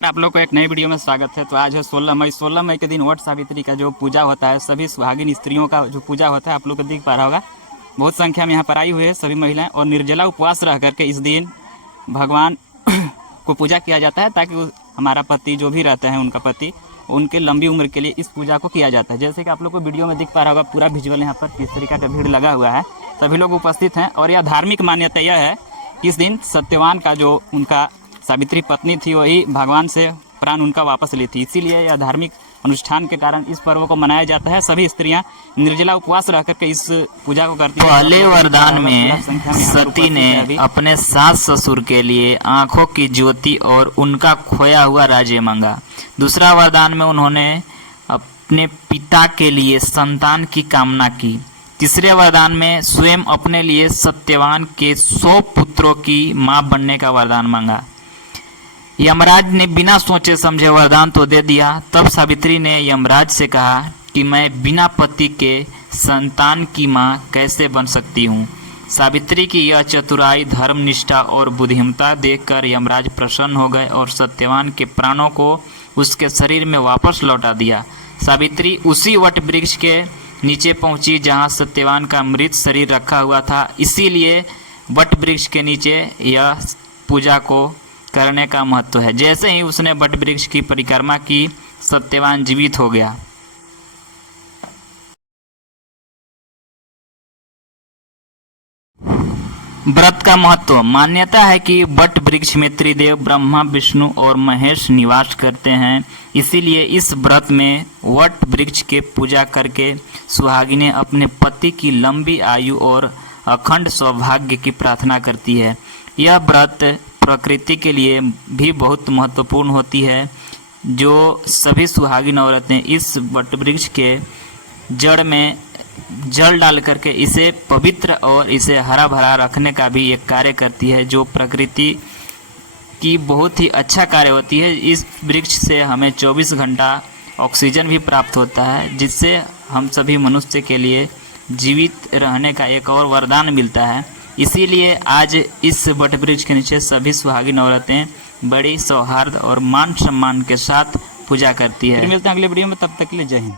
आप लोग को एक नई वीडियो में स्वागत है। तो आज है 16 मई के दिन वट सावित्री का जो पूजा होता है, सभी सुहागिन स्त्रियों का जो पूजा होता है, आप लोग को दिख पा रहा होगा। बहुत संख्या में यहाँ पर आई हुई है सभी महिलाएं, और निर्जला उपवास रह करके इस दिन भगवान को पूजा किया जाता है, ताकि हमारा पति जो भी रहते हैं, उनका पति, उनके लंबी उम्र के लिए इस पूजा को किया जाता है। जैसे कि आप लोग को वीडियो में दिख पा रहा होगा, पूरा विजुअल यहाँ पर किस तरीका का भीड़ लगा हुआ है, सभी लोग उपस्थित हैं। और यह धार्मिक मान्यता यह है कि इस दिन सत्यवान का जो उनका सावित्री पत्नी थी, वही भगवान से प्राण उनका वापस ली थी। इसीलिए यह धार्मिक अनुष्ठान के कारण इस पर्व को मनाया जाता है। सभी स्त्रियां निर्जला उपवास रह करके इस पूजा को करती हैं। पहले वरदान में सती ने अपने सास ससुर के लिए आंखों की ज्योति और उनका खोया हुआ राज्य मांगा। दूसरा वरदान में उन्होंने अपने पिता के लिए संतान की कामना की। तीसरे वरदान में स्वयं अपने लिए सत्यवान के 100 पुत्रों की मां बनने का वरदान मांगा। यमराज ने बिना सोचे समझे वरदान तो दे दिया। तब सावित्री ने यमराज से कहा कि मैं बिना पति के संतान की मां कैसे बन सकती हूँ। सावित्री की यह चतुराई, धर्मनिष्ठा और बुद्धिमता देखकर यमराज प्रसन्न हो गए और सत्यवान के प्राणों को उसके शरीर में वापस लौटा दिया। सावित्री उसी वट वृक्ष के नीचे पहुंची जहां सत्यवान का मृत शरीर रखा हुआ था। इसीलिए वट वृक्ष के नीचे यह पूजा को करने का महत्व है। जैसे ही उसने वट वृक्ष की परिक्रमा की, सत्यवान जीवित हो गया। व्रत का महत्व। मान्यता है कि वट वृक्ष में त्रिदेव ब्रह्मा, विष्णु और महेश निवास करते हैं। इसीलिए इस व्रत में वट वृक्ष के पूजा करके सुहागिनें अपने पति की लंबी आयु और अखंड सौभाग्य की प्रार्थना करती है। यह व्रत प्रकृति के लिए भी बहुत महत्वपूर्ण होती है। जो सभी सुहागिन औरतें इस वट वृक्ष के जड़ में जल डाल करके इसे पवित्र और इसे हरा भरा रखने का भी एक कार्य करती है, जो प्रकृति की बहुत ही अच्छा कार्य होती है। इस वृक्ष से हमें 24 घंटा ऑक्सीजन भी प्राप्त होता है, जिससे हम सभी मनुष्य के लिए जीवित रहने का एक और वरदान मिलता है। इसीलिए आज इस वट वृक्ष के नीचे सभी सुहागिन औरतें बड़ी सौहार्द और मान सम्मान के साथ पूजा करती है। फिर मिलते हैं अगले वीडियो में, तब तक के लिए जय हिंद।